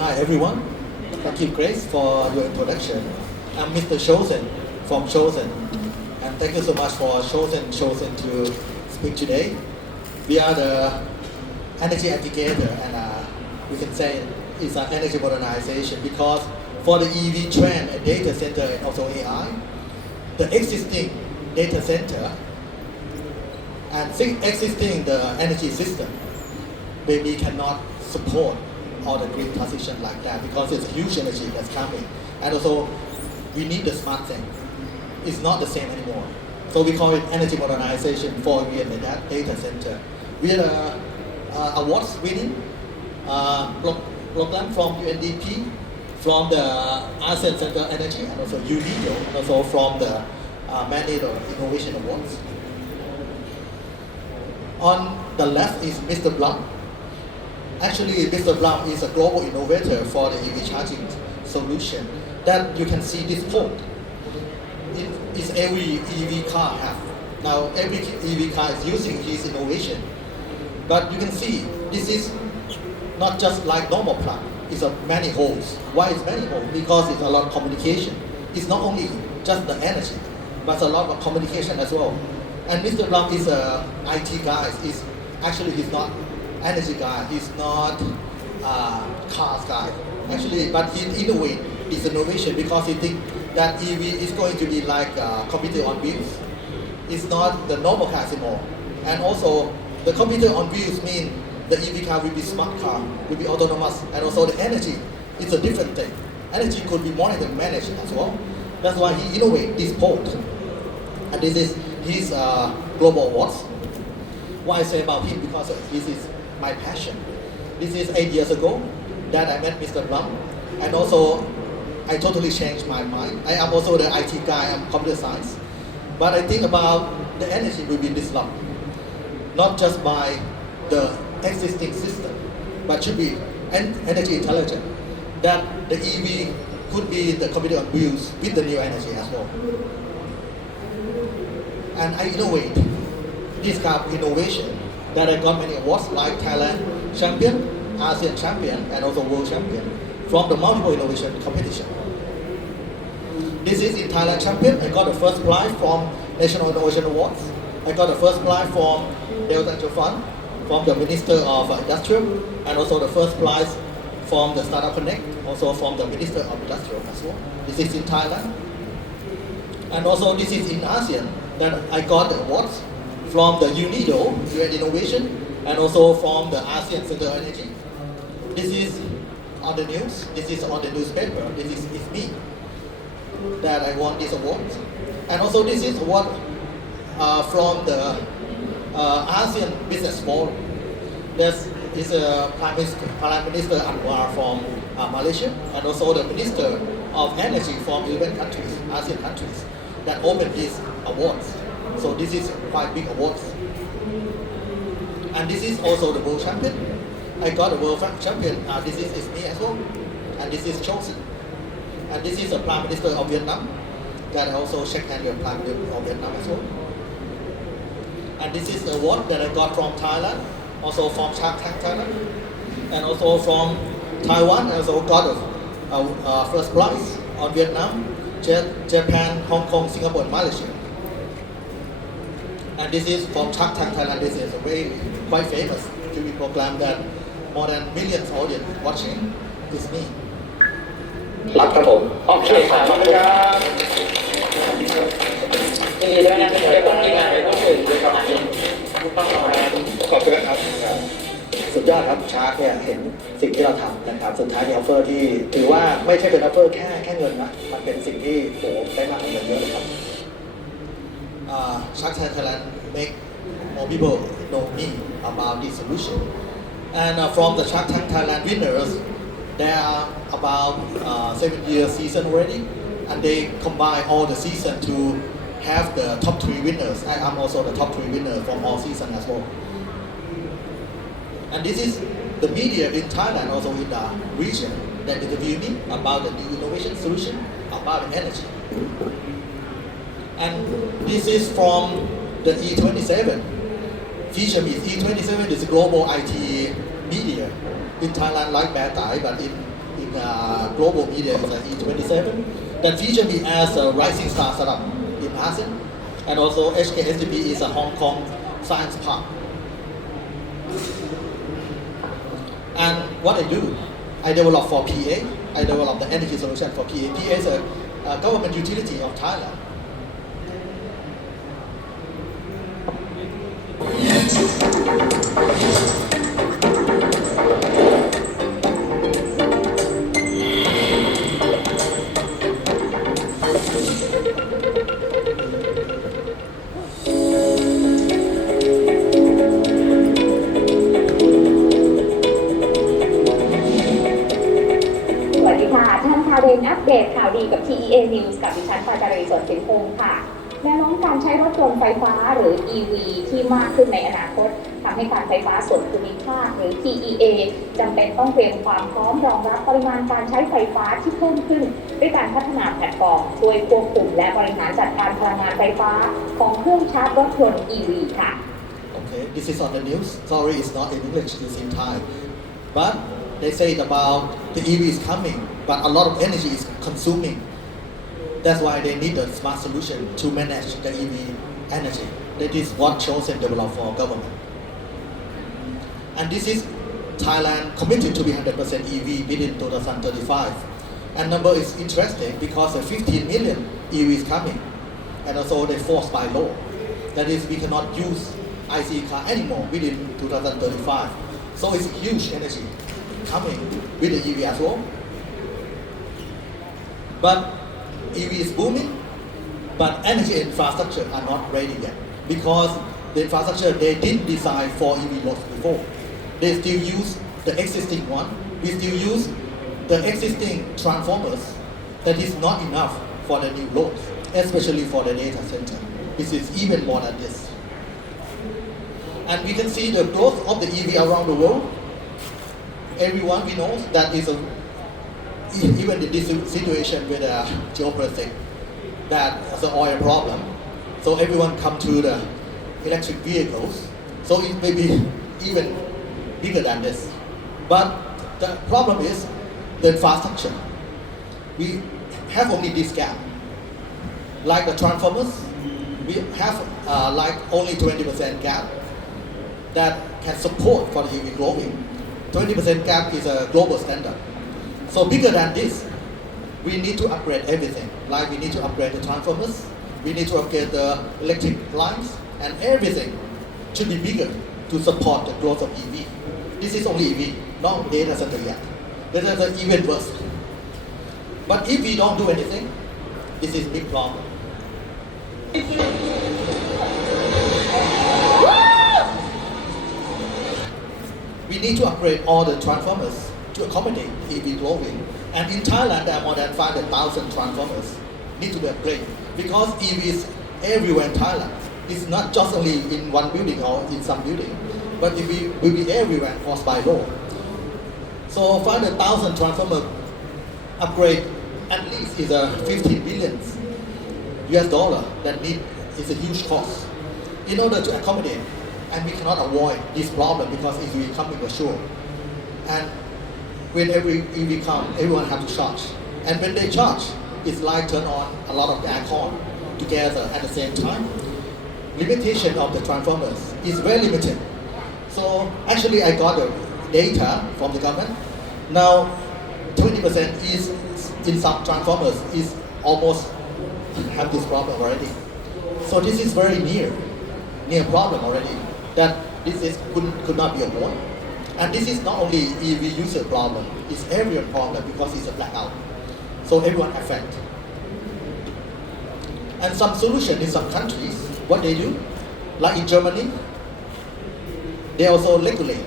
Hi everyone, thank you Grace for your introduction. I'm Mr. Chosen from Chosen, and thank you so much for Chosen to speak today. We are the energy aggregator, and we can say it's an energy modernization because for the EV trend and data center and also AI, the existing data center and existing the energy system maybe cannot support all the green transition like that because it's huge energy that's coming. And also, we need the smart thing. It's not the same anymore. So we call it energy modernization for that data center. We had awards winning program from UNDP, from the ASEAN Center Energy, and also UNIDO, and also from the Mandate Innovation Awards. On the left is Mr. Blum. Actually, Mr. Blum is a global innovator for the EV charging solution that you can see this port. It is every EV car have. Now, every EV car is using his innovation. But you can see, this is not just like normal plug. It's a many holes. Why is many holes? Because it's a lot of communication. It's not only just the energy, but a lot of communication as well. And Mr. Blum is a IT guy. He's not energy guy. He's not cars guy. Actually, but he innovates this innovation because he thinks that EV is going to be like a computer on wheels. It's not the normal car anymore. And also, the computer on wheels means the EV car will be smart car, will be autonomous, and also the energy is a different thing. Energy could be monitored and managed as well. That's why he innovates this port. And this is his global awards. Why I say about him? Because this is my passion. This is 8 years ago that I met Mr. Blum, and also I totally changed my mind. I am also the IT guy, I'm computer science, but I think about the energy will be disrupted, not just by the existing system, but should be energy intelligent, that the EV could be the computer on wheels with the new energy as well. And I innovate this kind of innovation that I got many awards like Thailand champion, ASEAN champion, and also world champion from the multiple innovation competition. This is in Thailand champion. I got the first prize from National Innovation Awards. I got the first prize from Delta Fund, from the Minister of Industrial, and also the first prize from the Startup Connect, also from the Minister of Industrial as well. This is in Thailand. And also this is in ASEAN that I got the awards from the UNIDO, UN Innovation, and also from the ASEAN Center Energy. This is on the news, this is on the newspaper, this is me that I won this award. And also this is award from the ASEAN Business Forum. This is Prime Minister Anwar from Malaysia, and also the Minister of Energy from 11 countries, ASEAN countries, that opened these awards. So this is quite big awards. And this is also the world champion. I got the world champion. This is me as well. And this is Chosen. And this is the Prime Minister of Vietnam that I also shake hands with Prime Minister of Vietnam as well. And this is the award that I got from Thailand, also from Shark Tank Thailand, and also from Taiwan. I also got a first prize on Vietnam, Japan, Hong Kong, Singapore, and Malaysia. And this is from Shark Tank Thailand. This is a very quite famous TV program that more than millions audience watching. It's me. รับครับผมโอเคครับขอบคุณครับนี่ด้วยนะเป็นต้องมีงานเป็นต้องถึงด้วยครับต้องขอบคุณครับสุดยอดครับชาร์กเนี่ยเห็นสิ่งที่เราทำนะครับสุดท้ายมีออฟเฟอร์ที่ถือว่าไม่ใช่เป็นออฟเฟอร์แค่เงินนะมันเป็นสิ่งที่โหได้มากกว่าเงินเยอะเลยครับ Shark Tank Thailand make more people know me about this solution. And from the Shark Tank Thailand winners, there are about 7-year season already, and they combine all the season to have the top 3 winners. I am also the top 3 winners from all season as well. And this is the media in Thailand, also in the region, that interview me about the new innovation solution about energy. And this is from the E27. Feature is E27 is global IT media in Thailand like Bad Thai, but in global media is E27 that feature me as a rising star startup in ASEAN, and also HKSDP is a Hong Kong science park. And what I do, I develop for PA, I develop the energy solution for PA. PA is a government utility of Thailand.อัปเดตข่าวดีกับ TEA News กับดิฉันปาจารีสวนสินพงศ์ค่ะแนวโน้มการใช้รถยนต์ไฟฟ้าหรือ EV ที่มากขึ้นในอนาคตทำให้การไฟฟ้าส่วนภูมิภาคหรือ TEA จำเป็นต้องเตรียมความพร้อมรองรับปริมาณการใช้ไฟฟ้าที่เพิ่มขึ้นด้วยการพัฒนาแพลตฟอร์มช่วยควบคุมและบริหารจัดการพลังงานไฟฟ้าของเครื่องชาร์จรถยนต์ EV ค่ะ Okay, this is on the news. Sorry, it's not in English, it's in Thai. But they say about the EV is coming, but a lot of energy is consuming. That's why they need a smart solution to manage the EV energy. That is what Chosen developed for government. And this is Thailand committed to be 100% EV within 2035. And number is interesting because 15 million EV is coming. And also they forced by law. That is, we cannot use ICE car anymore within 2035. So it's huge energy coming with the EV as well. But EV is booming, but energy infrastructure are not ready yet because the infrastructure they didn't design for EV loads before. They still use the existing one. We still use the existing transformers that is not enough for the new loads, especially for the data center. This is even more than this. And we can see the growth of the EV around the world. Everyone we know that is even in this situation with the geopolitics, that's the oil problem. So everyone come to the electric vehicles. So it may be even bigger than this. But the problem is the infrastructure. We have only this gap. Like the transformers, we have like only 20% gap that can support for the EV growing. 20% gap is a global standard. So bigger than this, we need to upgrade everything. Like we need to upgrade the transformers, we need to upgrade the electric lines, and everything should be bigger to support the growth of EV. This is only EV, not data center yet. Data center even worse. But if we don't do anything, this is a big problem. We need to upgrade all the transformers to accommodate EV growing. And in Thailand, there are more than 500,000 transformers need to be upgraded because EV is everywhere in Thailand. It's not just only in one building or in some building, but it will be everywhere caused by law. So 500,000 transformer upgrade at least is a 15 billion US dollar that is a huge cost in order to accommodate. And we cannot avoid this problem because it will come for sure. And when every EV comes, everyone has to charge. And when they charge, it's like turn on a lot of aircon together at the same time. Limitation of the transformers is very limited. So actually I got the data from the government. Now 20% is in some transformers is almost have this problem already. So this is very near problem already. That this is could not be avoided. And this is not only EV user problem, it's everyone problem because it's a blackout. So everyone affected. And some solution in some countries, what they do, like in Germany, they also regulate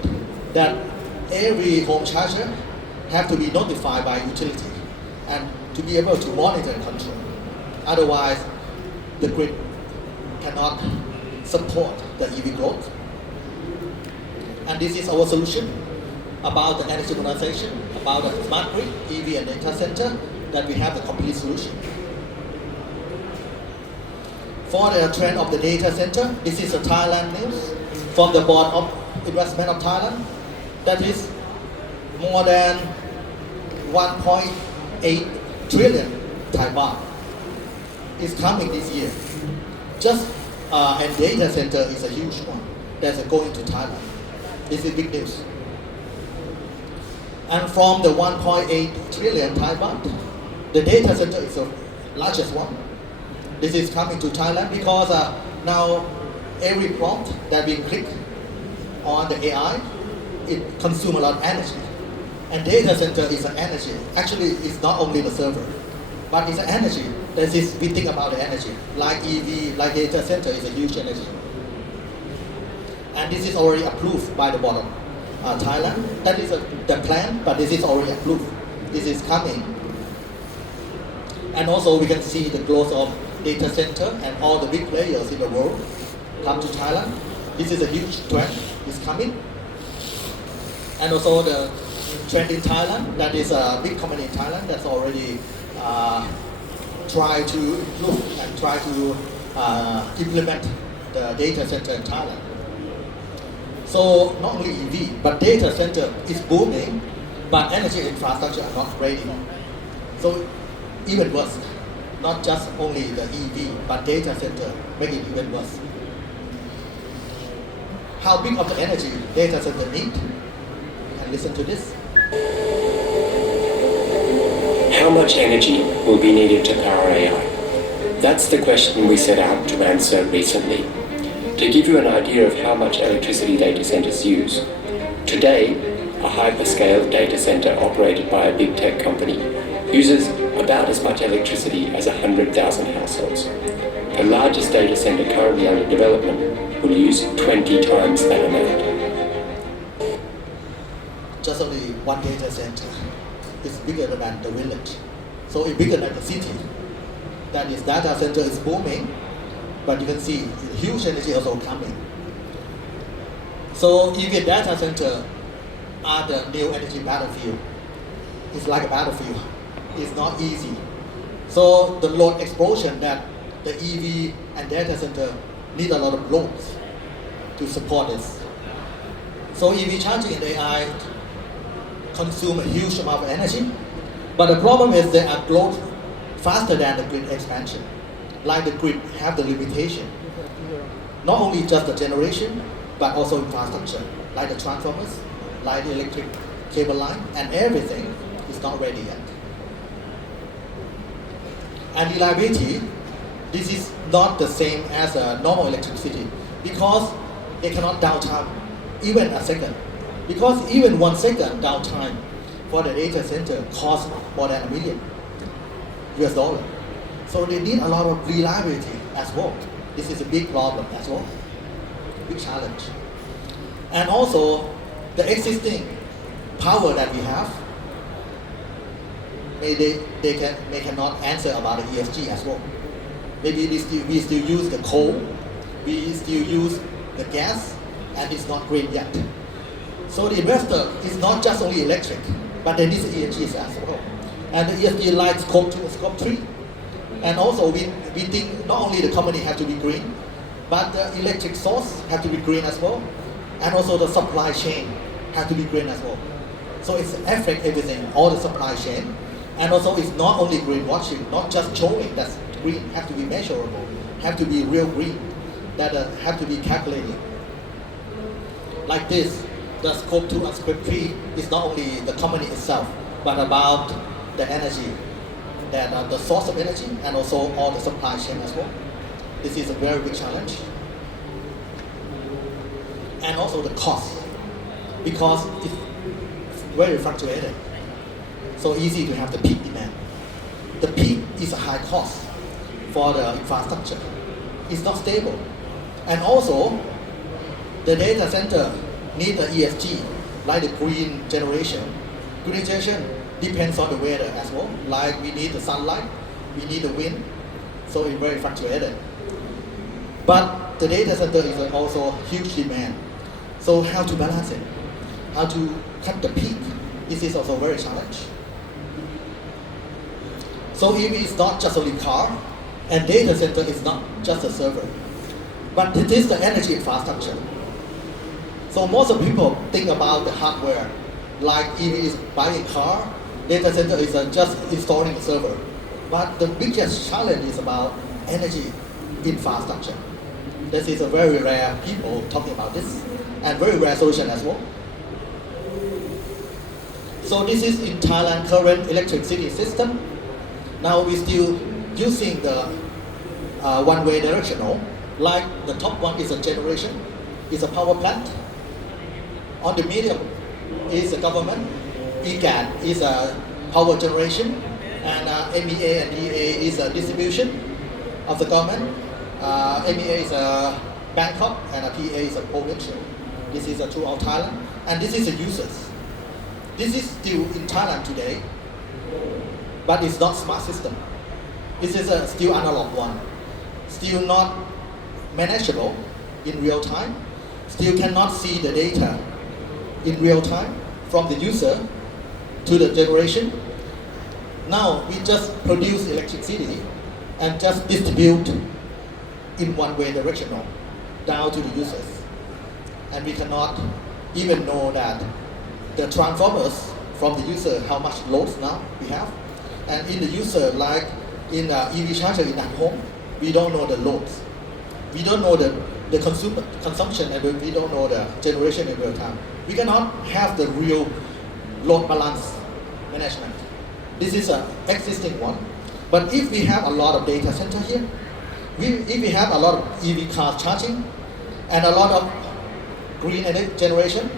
that every home charger have to be notified by utility and to be able to monitor and control. Otherwise, the grid cannot support the EV growth. And this is our solution about the energy modernization, about the smart grid, EV and data center, that we have the complete solution. For the trend of the data center, this is a Thailand news from the Board of Investment of Thailand. That is more than 1.8 trillion Thai baht is coming this year. Just and data center is a huge one that's going to Thailand. This is big news. And from the 1.8 trillion Thai baht, the data center is the largest one. This is coming to Thailand because now every prompt that we click on the AI, it consumes a lot of energy. And data center is an energy. Actually, it's not only the server, but it's an energy. That is, we think about the energy. Like EV, like data center is a huge energy. And this is already approved by the board of Thailand. That is the plan, but this is already approved. This is coming. And also we can see the growth of data center and all the big players in the world come to Thailand. This is a huge trend. It's coming. And also the trend in Thailand, that is a big company in Thailand that's already try to improve and try to implement the data center in Thailand. So not only EV, but data center is booming, but energy infrastructure are not ready. So even worse, not just only the EV, but data center make it even worse. How big of the energy data center need? You can listen to this. How much energy will be needed to power AI? That's the question we set out to answer recently. To give you an idea of how much electricity data centers use, today, a hyperscale data center operated by a big tech company uses about as much electricity as 100,000 households. The largest data center currently under development will use 20 times that amount. Just only one data center is bigger than the village. So it's bigger than the city. That is, data center is booming, but you can see huge energy also coming. So EV data center are the new energy battlefield. It's like a battlefield. It's not easy. So the load explosion that the EV and data center need a lot of loads to support this. So EV charging and AI consume a huge amount of energy, but the problem is they are growth faster than the grid expansion. Like the grid have the limitation. Not only just the generation, but also infrastructure, like the transformers, like the electric cable line, and everything is not ready yet. And reliability, this is not the same as a normal electricity because they cannot downtime even a second. Because even 1 second downtime for the data center costs more than $1 million US. So they need a lot of reliability as well. This is a big problem as well, big challenge. And also the existing power that we have, they cannot answer about the ESG as well. Maybe we still use the coal, we still use the gas, and it's not green yet. So the investor is not just only electric, but they need ESG as well. And the ESG like scope 2 and scope 3. And also we think not only the company have to be green, but the electric source have to be green as well. And also the supply chain have to be green as well. So it's affect everything, all the supply chain. And also it's not only greenwashing, not just showing that green, have to be measurable, have to be real green, that have to be calculated. Like this, the scope 2 and scope 3 is not only the company itself, but about the energy, that the source of energy, and also all the supply chain as well. This is a very big challenge. And also the cost, because it's very fluctuated. So easy to have the peak demand. The peak is a high cost for the infrastructure. It's not stable. And also, the data center need the ESG, like the green generation. Green generation depends on the weather as well. Like we need the sunlight, we need the wind, so it's very fluctuated. But the data center is also huge demand. So how to balance it? How to cut the peak? This is also very challenge. So EV is not just only car, and data center is not just a server, but it is the energy infrastructure. So most of people think about the hardware, like EV is buying a car, Data center is just installing a server. But the biggest challenge is about energy infrastructure. This is a very rare people talking about this, and very rare solution as well. So this is in Thailand current electricity system. Now we're still using the one-way directional. Like the top one is a generation, is a power plant. On the medium is the government. EGAT is a power generation, and MEA and DA is a distribution of the government. MEA is a Bangkok, and PA is a provincial. This is throughout Thailand, and this is the users. This is still in Thailand today, but it's not smart system. This is a still analog one, still not manageable in real time, still cannot see the data in real time from the user to the generation. Now we just produce electricity and just distribute in one-way directional down to the users. And we cannot even know that the transformers from the user, how much loads now we have. And in the user, like in EV charger in at home, we don't know the loads. We don't know the consumption, and we don't know the generation in real time. We cannot have the real load balance management. This is an existing one. But if we have a lot of data center here, if we have a lot of EV cars charging and a lot of green energy generation,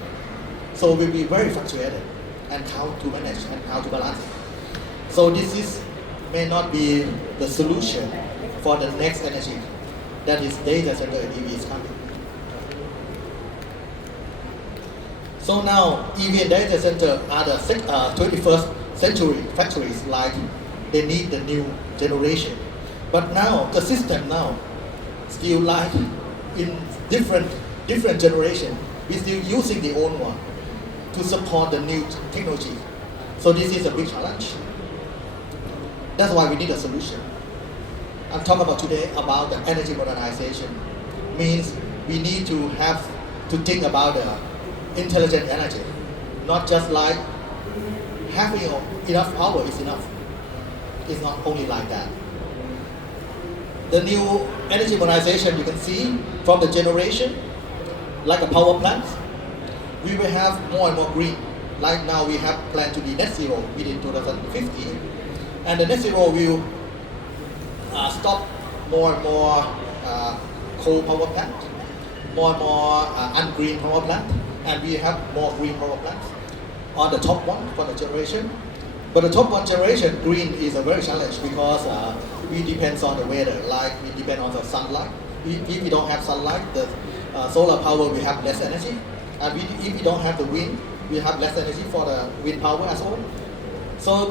so we'll be very fluctuated and how to manage and how to balance it. So this may not be the solution for the next energy, that is data center and EV is coming. So now EV and data center are the 21st century factories, like they need the new generation. But now the system now still like in different generation, we're still using the old one to support the new technology. So this is a big challenge. That's why we need a solution. I'm talking about today about the energy modernization. Means we need to have to think about the intelligent energy, not just like having enough power is enough. It's not only like that. The new energy modernization you can see from the generation, like a power plant, we will have more and more green. Like now we have planned to be net zero within 2050, and the net zero will stop more and more coal power plant, more and more ungreen power plant, and we have more green power plants on the top one for the generation. But the top one generation, green is a very challenge because we depend on the weather, like we depend on the sunlight. If we don't have sunlight, the solar power will have less energy. And if we don't have the wind, we have less energy for the wind power as well. So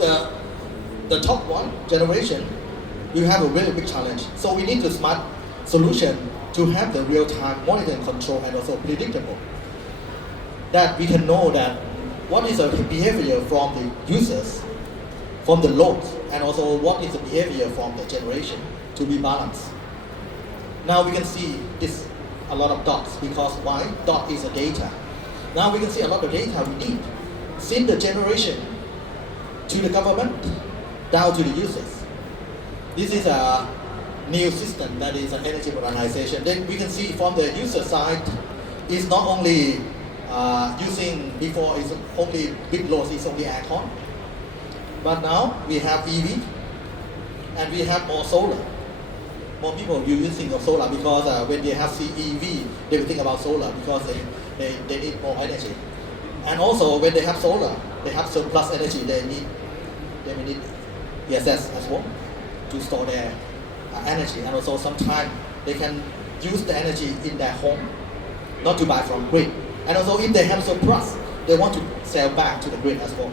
the top one generation will have a really big challenge. So we need a smart solution to have the real-time monitoring control and also predictable. That we can know that what is the behavior from the users, from the loads, and also what is the behavior from the generation to be balanced. Now we can see this a lot of dots because why? Dot is a data. Now we can see a lot of data we need. Since the generation to the government down to the users. This is a new system that is an energy modernization. Then we can see from the user side, it's not only using before is only big loads, is only aircon. But now we have EV and we have more solar. More people using of solar because when they have EV, they will think about solar because they need more energy. And also when they have solar, they have surplus energy, they will need ESS as well to store their energy. And also sometimes they can use the energy in their home, not to buy from grid. And also if they have surplus, they want to sell back to the grid as well.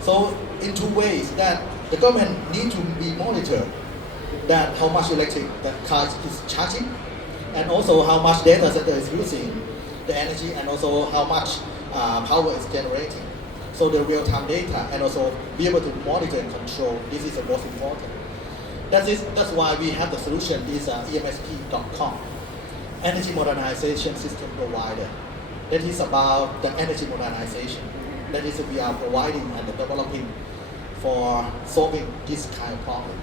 So in two ways that the government need to be monitored that how much electric the car is charging, and also how much data center is using the energy, and also how much power is generating. So the real-time data, and also be able to monitor and control. This is the most important. That's why we have the solution is EMSP.com, Energy Modernization System Provider. That is about the energy modernization. that is we are providing and developing for solving this kind of problem.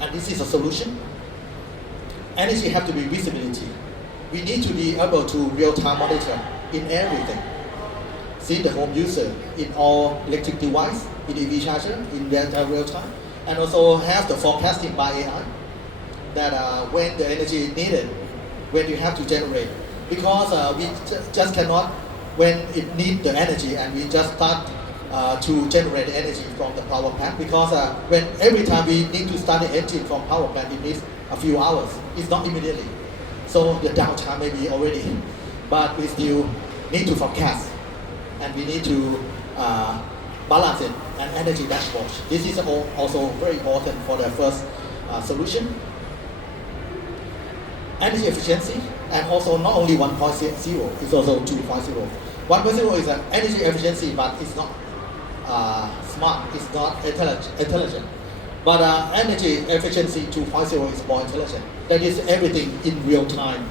And this is a solution. Energy have to be visibility. We need to be able to real-time monitor in everything. See the home user in all electric device, in EV charger, in real time, and also have the forecasting by AI that when the energy is needed, when you have to generate. Because we just cannot, when it needs the energy and we just start to generate the energy from the power plant, because when every time we need to start the engine from power plant, it needs a few hours. It's not immediately. So the downtime may be already, but we still need to forecast, and we need to balance it and energy dashboard. This is also very important for the first solution. Energy efficiency, and also not only 1.0, it's also 2.0. 1.0 is an energy efficiency, but it's not smart, it's not intelligent. But energy efficiency 2.0 is more intelligent. That is everything in real time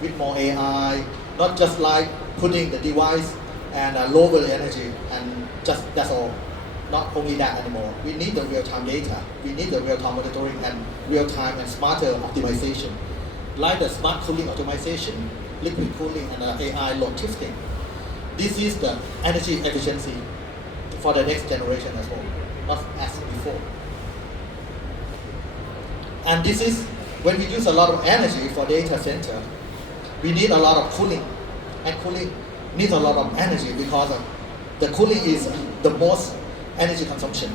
with more AI, not just like putting the device and lower the energy and just that's all. Not only that anymore. We need the real-time data. We need the real-time monitoring and real-time and smarter optimization. Like the smart cooling optimization, liquid cooling, and AI load shifting. This is the energy efficiency for the next generation as well, not as before. And this is when we use a lot of energy for data center, we need a lot of cooling, and cooling needs a lot of energy because the cooling is the most energy consumption.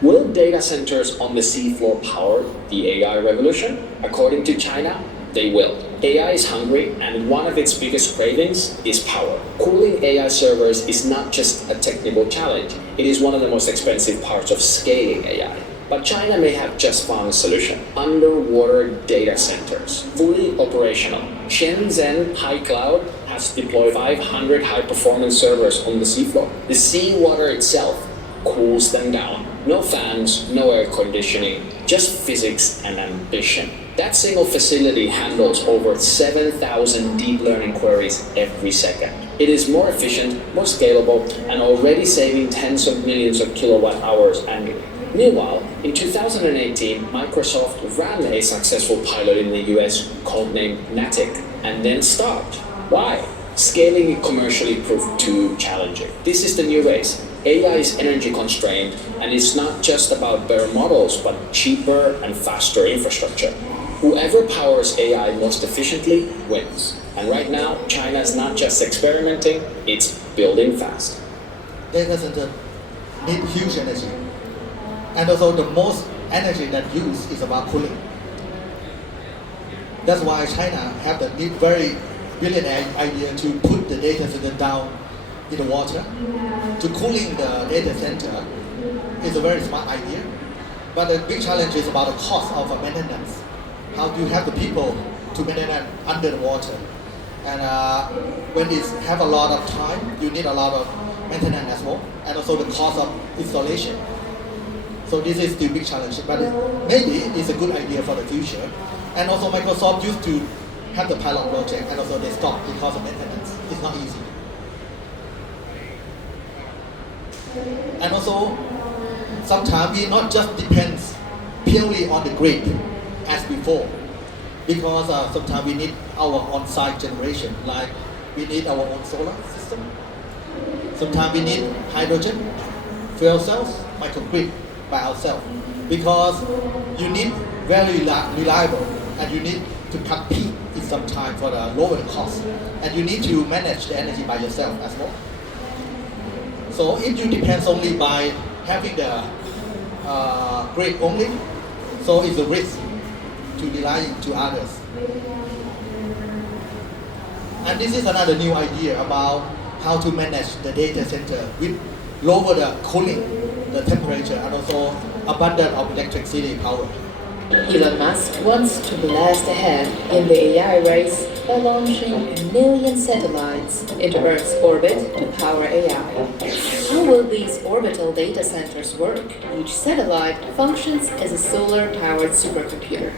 Will data centers on the seafloor power the AI revolution? According to China, they will. AI is hungry, and one of its biggest cravings is power. Cooling AI servers is not just a technical challenge, it is one of the most expensive parts of scaling AI. But China may have just found a solution. Underwater data centers, fully operational. Shenzhen High Cloud has deployed 500 high-performance servers on the seafloor. The seawater itself cools them down. No fans, no air conditioning, just physics and ambition. That single facility handles over 7,000 deep learning queries every second. It is more efficient, more scalable, and already saving tens of millions of kilowatt hours annually. Meanwhile, in 2018, Microsoft ran a successful pilot in the US codenamed Natick and then stopped. Why? Scaling it commercially proved too challenging. This is the new race. AI is energy constrained, and it's not just about better models, but cheaper and faster infrastructure. Whoever powers AI most efficiently wins. And right now, China is not just experimenting, it's building fast. Data center need huge energy. And also the most energy that used is about cooling. That's why China have the very brilliant idea to put the data center down in the water. To cooling the data center is a very smart idea. But the big challenge is about the cost of maintenance. How do you have the people to maintain under the water? And when it have a lot of time, you need a lot of maintenance as well. And also the cost of installation. So this is the big challenge, but maybe it's a good idea for the future. And also Microsoft used to have the pilot project, and also they stopped because of maintenance. It's not easy. And also, sometimes we not just depends purely on the grid as before, because sometimes we need our on-site generation, like we need our own solar system. Sometimes we need hydrogen, fuel cells, microgrid by ourselves, because you need very reliable, and you need to cut peak in some time for the lower cost, and you need to manage the energy by yourself as well. So if you depend only by having the grid only, so it's a risk to rely to others. And this is another new idea about how to manage the data center with lower the cooling, the temperature, and also abundance of electricity power. Elon Musk wants to blast ahead in the AI race by launching a million satellites into Earth's orbit to power AI. How will these orbital data centers work? Each satellite functions as a solar-powered supercomputer.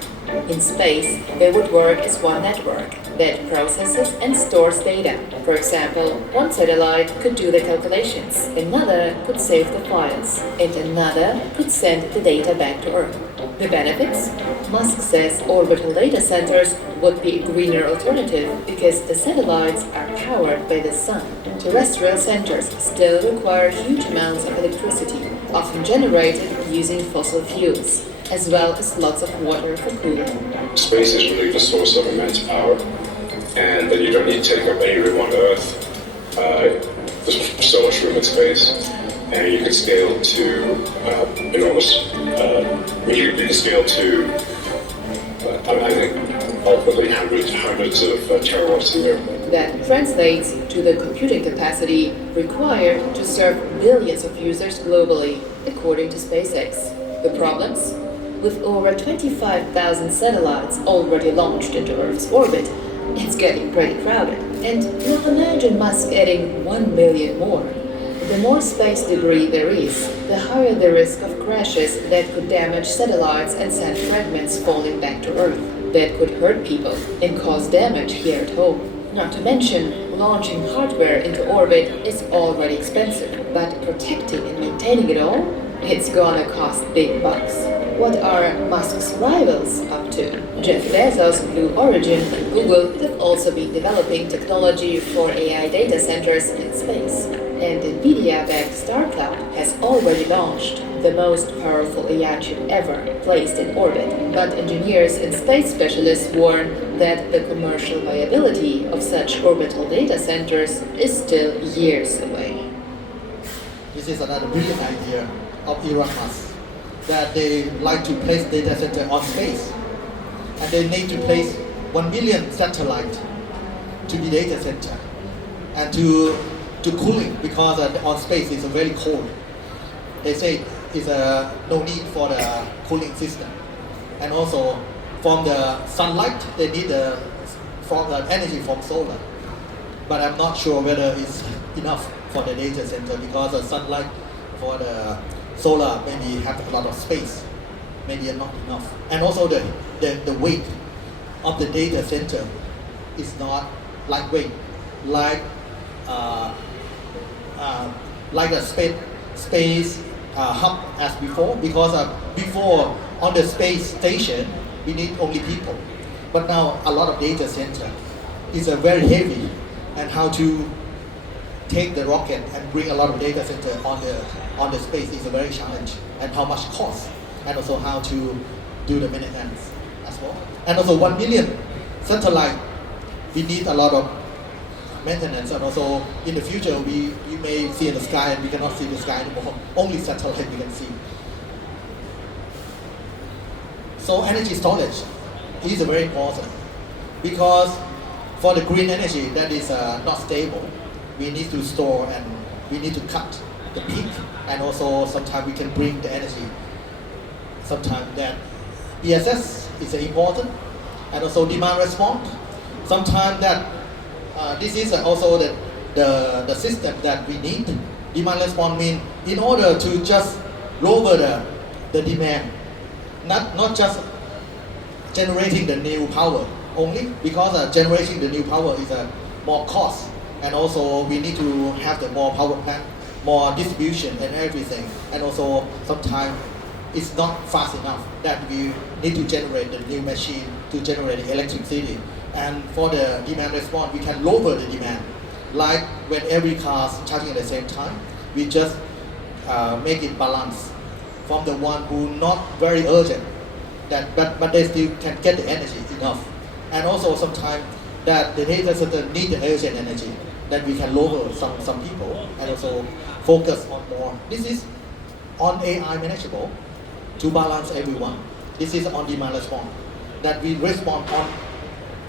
In space, they would work as one network that processes and stores data. For example, one satellite could do the calculations, another could save the files, and another could send the data back to Earth. The benefits? Musk says orbital data centers would be a greener alternative because the satellites are powered by the sun. Terrestrial centers still require huge amounts of electricity, often generated using fossil fuels, as well as lots of water for cooling. Space is really the source of immense power, and then you don't need to take up any room on Earth. There's so much room in space, and you can scale to enormous. You can scale to, I think, ultimately hundreds of terawatts a year. That translates to the computing capacity required to serve billions of users globally, according to SpaceX. The problems? With over 25,000 satellites already launched into Earth's orbit, it's getting pretty crowded. And now imagine Musk adding 1 million more. The more space debris there is, the higher the risk of crashes that could damage satellites and send fragments falling back to Earth. That could hurt people and cause damage here at home. Not to mention, launching hardware into orbit is already expensive, but protecting and maintaining it all? It's gonna cost big bucks. What are Musk's rivals up to? Jeff Bezos, Blue Origin, and Google have also been developing technology for AI data centers in space. And NVIDIA-backed StarCloud has already launched the most powerful AI chip ever placed in orbit. But engineers and space specialists warn that the commercial viability of such orbital data centers is still years away. This is another brilliant idea of Elon Musk, that they like to place data center on space, and they need to place 1 million satellite to be data center and to cooling, because on space is very cold. They say it's no need for the cooling system, and also from the sunlight they need from the energy from solar. But I'm not sure whether it's enough for the data center, because the sunlight for the solar maybe have a lot of space, maybe not enough. And also the weight of the data center is not lightweight, like a space hub as before, because before on the space station we need only people, but now a lot of data center is very heavy, and how to take the rocket and bring a lot of data center on the space is a very challenge, and how much cost, and also how to do the maintenance as well. And also 1 million satellite, we need a lot of maintenance, and also in the future we may see in the sky and we cannot see the sky anymore, only satellite we can see. So energy storage is very important, because for the green energy that is not stable, we need to store and we need to cut the peak, and also sometimes we can bring the energy. Sometimes that ESS is important, and also demand response. Sometimes that this is also the system that we need. Demand response means in order to just lower the demand, not just generating the new power only, because generating the new power is more cost, and also we need to have the more power plant, more distribution and everything, and also sometimes it's not fast enough that we need to generate the new machine to generate electricity. And for the demand response, we can lower the demand, like when every car is charging at the same time, we just make it balance from the one who not very urgent, but they still can get the energy enough. And also sometimes that the data center need the urgent energy, that we can lower some people and also focus on more. This is on AI manageable to balance everyone. This is on demand response, that we respond on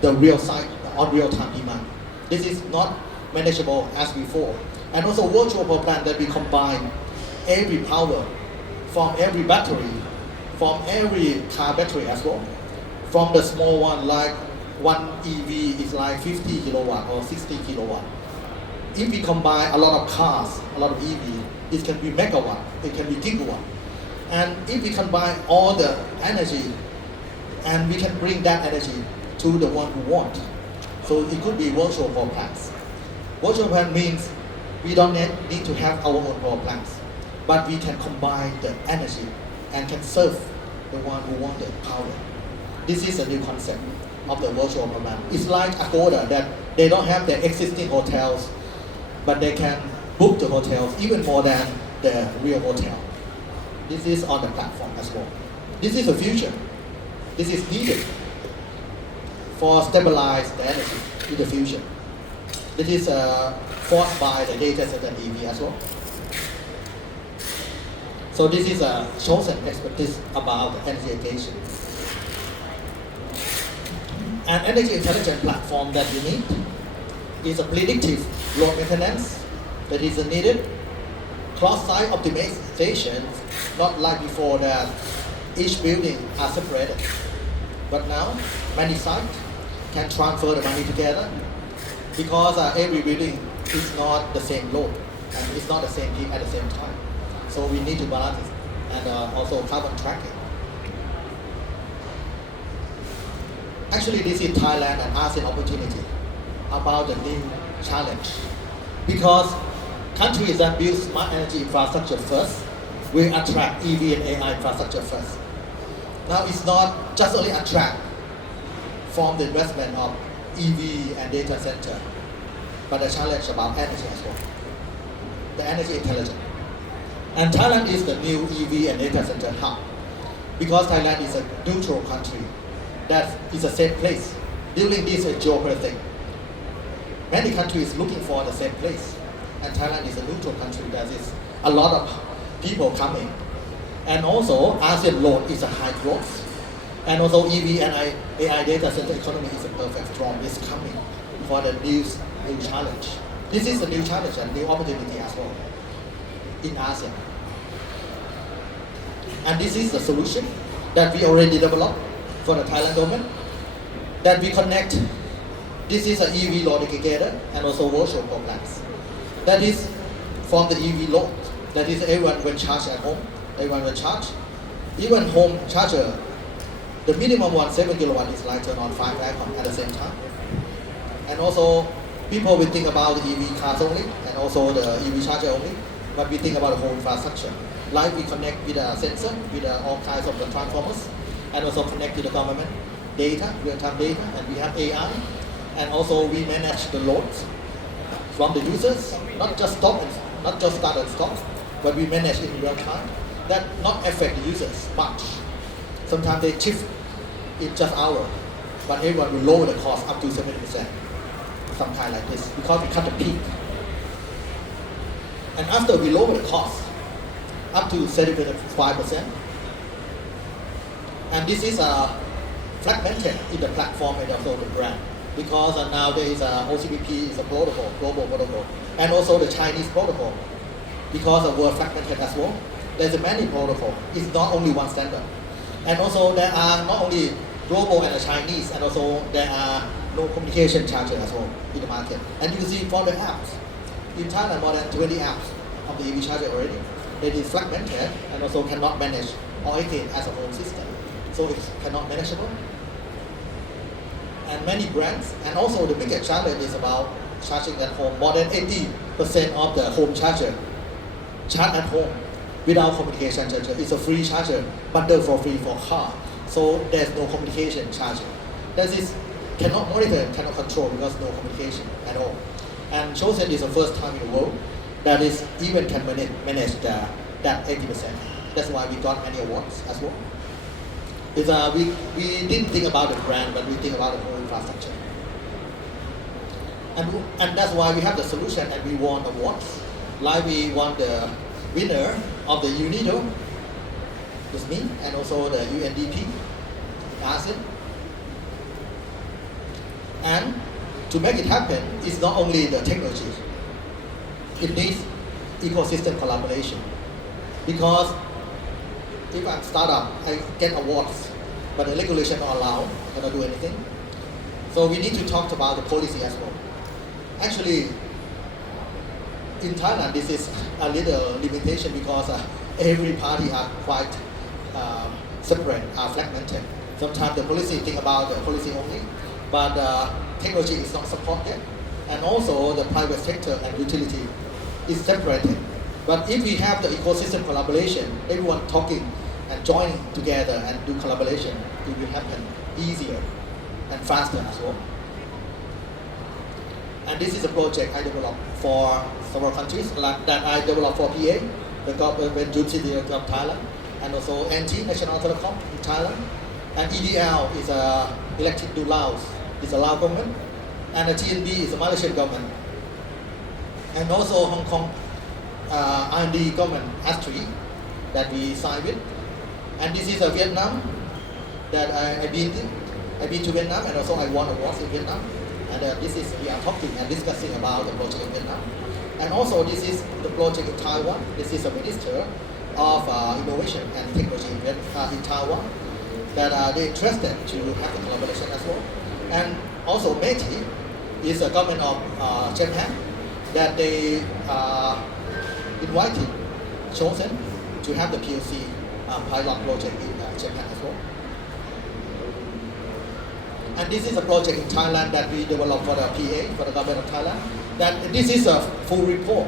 the real side, on real time demand. This is not manageable as before. And also virtual power plant, that we combine every power from every battery, from every car battery as well. From the small one, like one EV is like 50 kilowatt or 60 kilowatt. if we combine a lot of cars, a lot of EV, it can be megawatt, it can be gigawatt. And if we combine all the energy, and we can bring that energy to the one who want. So it could be virtual power plants. Virtual plant means we don't need to have our own power plants, but we can combine the energy and can serve the one who want the power. This is a new concept of the virtual power plant. It's like Agoda that they don't have their existing hotels, but they can book the hotels even more than the real hotel. This is on the platform as well. This is the future. This is needed for stabilize the energy in the future. This is forced by the data center EV as well. So this is a chosen expertise about energy education. An energy intelligence platform that you need is a predictive load maintenance that is needed, cross-site optimization, not like before that each building are separated. But now, many sites can transfer the money together because every building is not the same load and it's not the same peak at the same time. So we need to balance it and also carbon tracking. Actually, this is Thailand and ASEAN opportunity about the new challenge because countries that build smart energy infrastructure first will attract EV and AI infrastructure first. Now it's not just only attract from the investment of EV and data center, but the challenge about energy as well, the energy intelligence. And Thailand is the new EV and data center hub because Thailand is a neutral country that is a safe place during this geopolitics. Many countries looking for the same place, and Thailand is a neutral country that is a lot of people coming. And also ASEAN load is a high growth, and also EV and AI data center economy is a perfect storm. It's coming for the new challenge. This is a new challenge and new opportunity as well in ASEAN. And this is the solution that we already developed for the Thailand government, that we connect. This is an EV load aggregator and also virtual power plants. That is from the EV load. That is everyone will charge at home. Everyone will charge. Even home charger, the minimum one 7 kilowatt is like turn on 5 aircon at the same time. And also people will think about the EV cars only and also the EV charger only, but we think about the whole infrastructure. Like we connect with a sensor, with all kinds of the transformers, and also connect to the government data, real-time data, and we have AI. And also we manage the loads from the users, not just stop and not just start and stop, but we manage in real time. That not affect the users much. Sometimes they shift in just hour, but everyone will lower the cost up to 70%. Some kind like this, because we cut the peak. And after we lower the cost up to 75%, and this is fragmented in the platform and also the brand, because nowadays OCPP is a protocol, global protocol, and also the Chinese protocol, because we're fragmented as well. There's many protocols. It's not only one standard. And also there are not only global and the Chinese, and also there are no communication charger as well in the market. And you can see for the apps, in Thailand more than 20 apps of the EV charger already. It is fragmented and also cannot manage all 18 as a whole system. So it's cannot manageable. And many brands, and also the biggest challenge is about charging at home. More than 80% of the home charger charge at home without communication charger. It's a free charger, bundle for free for car. So there's no communication charging. That is cannot monitor, cannot control because no communication at all. And Chosen is the first time in the world that is even can manage that 80%. That's why we got many awards as well. It's, we didn't think about the brand, but we think about the whole infrastructure. And that's why we have the solution and we won awards. Like we won the winner of the UNIDO, with me, and also the UNDP, ASEAN. And to make it happen, it's not only the technology. It needs ecosystem collaboration. Because if I'm a startup, I get awards, but the regulation don't allow, I cannot do anything. So we need to talk about the policy as well. Actually, in Thailand, this is a little limitation because every party are quite separate, are fragmented. Sometimes the policy think about the policy only, but technology is not supported, and also the private sector and utility is separated. But if we have the ecosystem collaboration, everyone talking and joining together and do collaboration, it will happen easier and faster as well. And this is a project I developed for several countries that I developed for PA, the government utility of Thailand, and also NT, National Telecom in Thailand. And EDL is electric to Laos, is a Lao government, and the TNB is a Malaysian government. And also Hong Kong R&D government ASEE that we signed with. And this is a Vietnam that I've been to Vietnam, and also I won awards in Vietnam. And this is, we are talking and discussing about the project in Vietnam. And also this is the project in Taiwan. This is a Minister of Innovation and Technology in Taiwan that they're interested to have a collaboration as well. And also METI is a government of Japan that they invited, chosen to have the POC pilot project in Japan as well. And this is a project in Thailand that we developed for the PA, for the government of Thailand. That this is a full report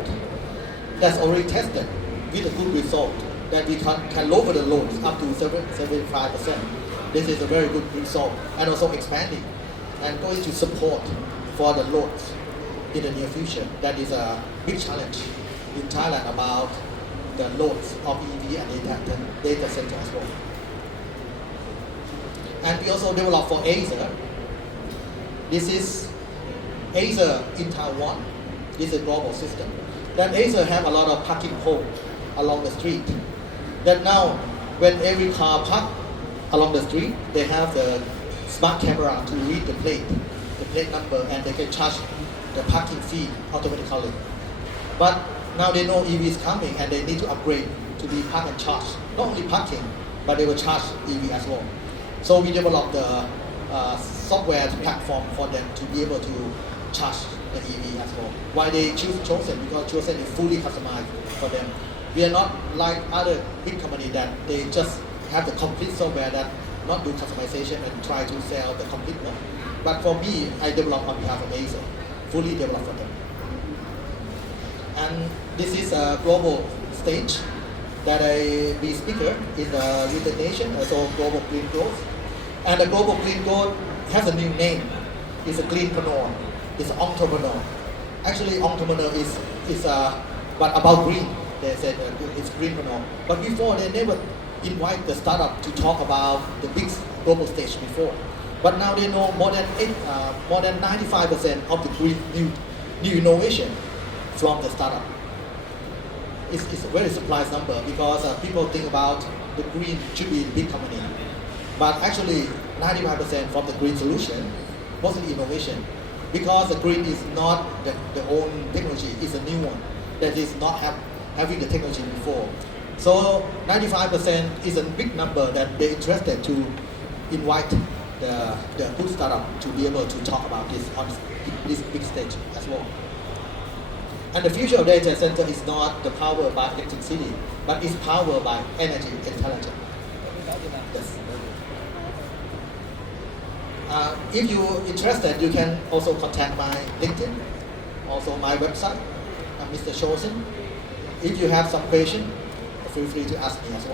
that's already tested with a good result, that we can lower the loads up to 75%. This is a very good result, and also expanding and going to support for the loads in the near future. That is a big challenge in Thailand about the loads of EV and data center as well. And we also developed for ASEE. This is ASEE in Taiwan. This is a global system. That ASEE have a lot of parking poles along the street. That now, when every car park along the street, they have the smart camera to read the plate number, and they can charge the parking fee automatically. But now they know EV is coming, and they need to upgrade to be park and charge. Not only parking, but they will charge EV as well. So we developed the software platform for them to be able to charge the EV as well. Why they chosen? Because chosen is fully customized for them. We are not like other big companies that they just have the complete software that not do customization and try to sell the complete one. But for me, I develop on behalf of ASEE, fully developed for them. And this is a global stage that I be speaker in the United Nations, also Global Green Growth. And the Global Green Growth has a new name. It's a greenpreneur. It's an entrepreneur. Actually, entrepreneur is but about green. They said it's greenpreneur. But before, they never invite the startup to talk about the big global stage before. But now they know more than 95% of the green new innovation from the startup. It's a very surprise number because people think about the green should be in big company. But actually, 95% from the green solution, mostly innovation. Because the green is not the own technology, it's a new one that is not having the technology before. So 95% is a big number that they're interested to invite the good startup to be able to talk about this on this big stage as well. And the future of data center is not the power by electricity, but it's powered by energy intelligence. Yes. If you're interested, you can also contact my LinkedIn, also my website, Mr. Chosen. If you have some question, feel free to ask me as well.